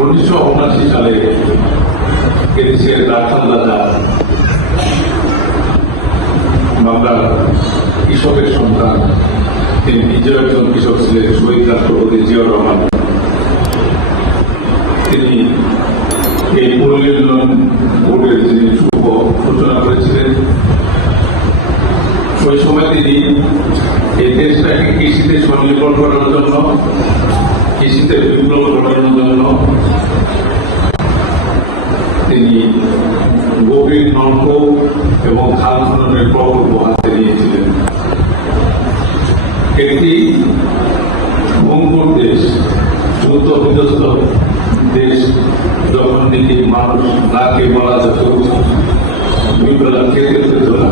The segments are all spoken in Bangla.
1979 সালে এদেশের রাখাল দাদা বাংলার কৃষকের সন্তান, তিনি নিজেও একজন কৃষক ছিলেন, শহীদ রাষ্ট্রপতি জিয়াউর রহমান। তিনি এই পল্লী উন্নয়ন বোর্ডের যিনি শুভ সূচনা করেছিলেন। ওই সময় তিনি এই দেশটাকে কৃষিতে স্বনির্ভর করার জন্য, কৃষিতে বিপ্লব ঘটানোর জন্য তিনি গভীর নলকূপ এবং খাল খননের প্রকল্প হাতে নিয়েছিলেন। একটি ভঙ্গুর দেশ, যুদ্ধ বিধ্বস্ত দেশ, যখন নাকি মানুষ না খেয়ে মারা যেত, দুইবেলা খেতে পেত না,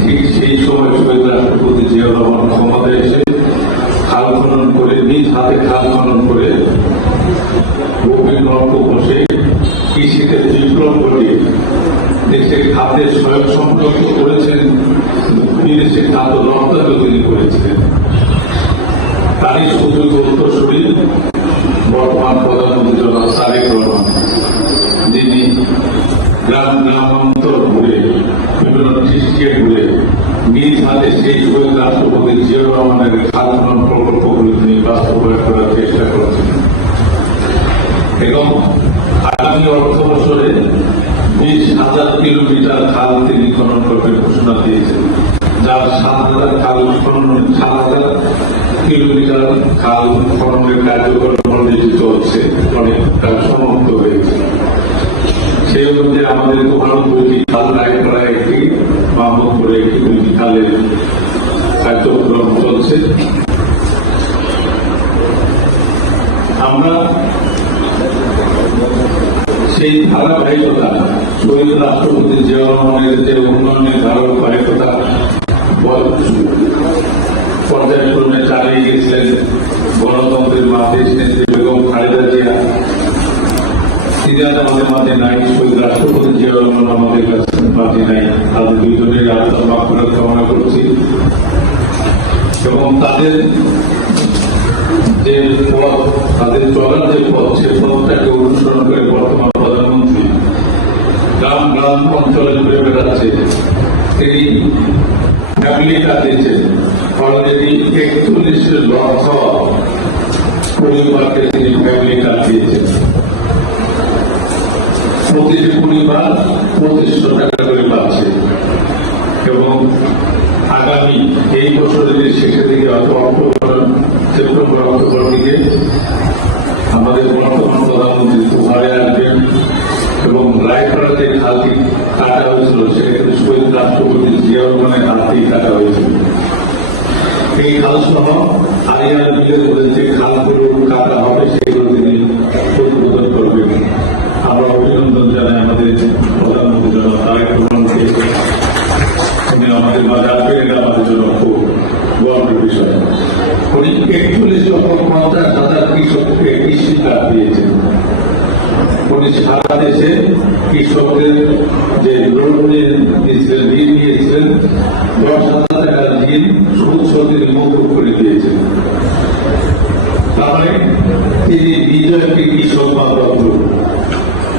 ঠিক সেই সময় শহীদ রাষ্ট্রপতি জিয়াউর রহমান ক্ষমতায় এসে খাল খনন করে, নিজ হাতে খাল খনন করে, গভীর নলকূপ বসে কৃষিতে বিপ্লব ঘটিয়ে দেশের খাদ্যের স্বয়ংসম্পূর্ণ করেছেন, বিদেশে খাদ্য রপ্তানি তিনি করেছিলেন। তারই সুযোগ উত্তরসূরি বর্তমান প্রধানমন্ত্রী জনাব তারেক রহমান, যিনি গ্রাম গ্রামান্তর ঘুরে, বিভিন্ন ডিস্ট্রিক্টে ঘুরে নিজ হাতে সেই শহীদ রাষ্ট্রপতি জিয়াউর রহমানের খাল খনন প্রকল্পগুলি তিনি বাস্তবায়ন করার চেষ্টা করেছেন এবং আগামী অর্থ বছরে 20,000 কিলোমিটার খাল তিনি খনন করবেন ঘোষণা দিয়েছেন, যার 7,000 কিলোমিটার খাল খননের কার্যক্রম অলরেডি চলছে, অনেকটা সমাপ্ত হয়েছে। সেই অনুযায়ী আমাদের ওখানে 2টি খাল, রায়পাড়ায় একটি, মাহমুদপুরে একটি, 2টি খালের কার্যক্রম চলছে। আমরা সেই ধারাবাহিকতা, শহীদ রাষ্ট্রপতি জিয়াউর রহমানের যে উন্নয়নের ধারাবাহিকতা পর্যায়ক্রমে চালিয়ে গেছিলেন গণতন্ত্রের মাঝে, বেগম খালেদা জিয়া, তিনি আজ আমাদের মাঝে নাই, শহীদ রাষ্ট্রপতি জিয়াউর রহমান আমাদের কাছে মাঝে নাই। তাদের দুইজনের আত্মার মাগফিরাত কামনা করছি এবং তাদের যে পথ, তাদের চলার যে পথ, সে পথটাকে অনুসরণ করে বর্তমান প্রধানমন্ত্রী গ্রাম গ্রাম অঞ্চলে ঘুরে বেড়াচ্ছে। তিনি ফ্যামিলি কার্ড দিয়েছেন, অলরেডি 41 লক্ষ পরিবারকে তিনি ফ্যামিলি কার্ড দিয়েছেন। প্রতিটি পরিবার 2500 টাকা করে পাচ্ছে এবং আগামী এই বছরের শেষের দিকে, অথবা সেপ্টেম্বর অক্টোবর দিকে আমাদের বর্তমান প্রধানমন্ত্রী দুবারে আসবেন এবং রায়পাড়া যে খালটি কাটা হয়েছিল সেখানে শহীদ রাষ্ট্রপতি জিয়াউর রহমানের হাতেই কাটা হয়েছিল। এই খাল সহ আরিয়ার বিলের যে খালগুলো কাটা হবে সেগুলো তিনি উদ্বোধন করবেন। আমরা অভিনন্দন জানাই আমাদের প্রধানমন্ত্রী জনাব তারেক রহমানকে, উনি আমাদের মাঝে আসবেন, এটা আমাদের জন্য খুব গর্বের বিষয়। উনি 41,50,000 কৃষককে কৃষি কার্ড দিয়েছেন। উনি সারা দেশে কৃষকদের যে লোন দিয়েছিলেন, ঋণ নিয়েছিলেন, 10,000 টাকার ঋণ সুদ সহ তিনি মৌকুফ করে দিয়েছেন। তাহলে তিনি নিজে একটি কৃষক বান্ধব,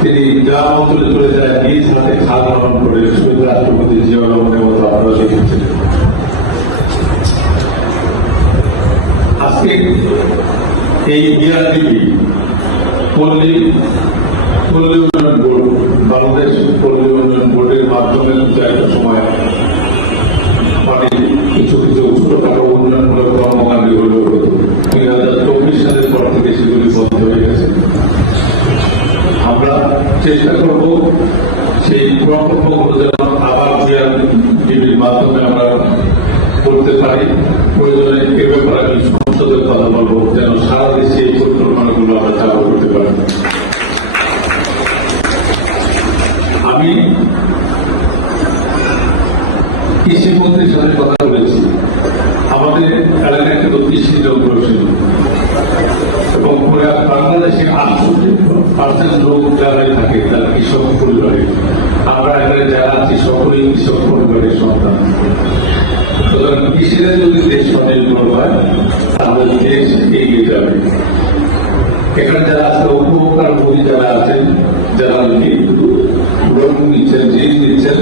তিনি গ্রাম অঞ্চলে চলে যায়, নিজ হাতে খাল খনন করে শহীদ রাষ্ট্রপতি জিয়াউর রহমানের মতো আপনারা দেখেছিলেন। আজকে এই বিআরডিপি পল্লী উন্নয়ন বোর্ড, বাংলাদেশ পল্লী উন্নয়ন বোর্ডের মাধ্যমে একটা সময় অনেক কিছু কিছু ছোটখাটো উন্নয়নমূলক কর্মকাণ্ডে হলেও 2024 সালের পর থেকে সেগুলি বন্ধ হয়ে গেছে। আমরা চেষ্টা করব সেই প্রকল্পগুলো যেন আবার বিআরডিপির মাধ্যমে আমরা করতে পারি। প্রয়োজনে এ ব্যাপারে আমি সংসদের কথা বলবো, যেন সারা দেশে এই পরিকল্পনাগুলো আমরা চালু করতে পারি। আমি কৃষিমন্ত্রীর সাথে কথা বলেছি, আমাদের এলাকায় কিন্তু কৃষি জঙ্গল ছিল এবং বাংলাদেশে 68% লোক যারাই থাকে তারা কৃষক পরিবারে। আমরা এখানে যারা আছি সকলেই কৃষক পরিবারের সন্তান। সুতরাং কৃষিতে যদি দেশ স্বনির্ভর হয় তাহলে দেশ এগিয়ে যাবে। এখানে যারা আজকে উপকার করি যারা আছেন, যারা লোন নিচ্ছেন, ঋণ নিচ্ছেন,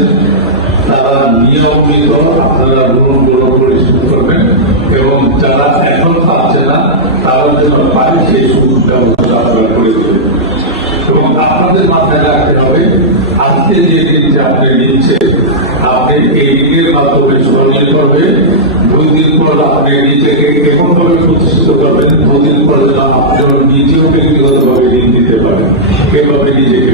তারা নিয়মিত আপনারা লোনগুলো পরিশোধ করবেন এবং যারা এখন পাচ্ছে না তারা যেন পারে সেই সুযোগ ব্যবস্থা আপনারা করে দেবেন। এবং আপনাদের মাথায় রাখতে হবে, আজকে যে ঋণটা আপনি নিচ্ছেন, আপনি এই ঋণের মাধ্যমে স্মরণীয় করবে, 2 দিন পর আপনি নিজেকে কেমন ভাবে প্রতিষ্ঠিত করবেন, 2 দিন পর যেন আপনি নিজেও ব্যক্তিগতভাবে ঋণ দিতে পারেন, এভাবে নিজেকে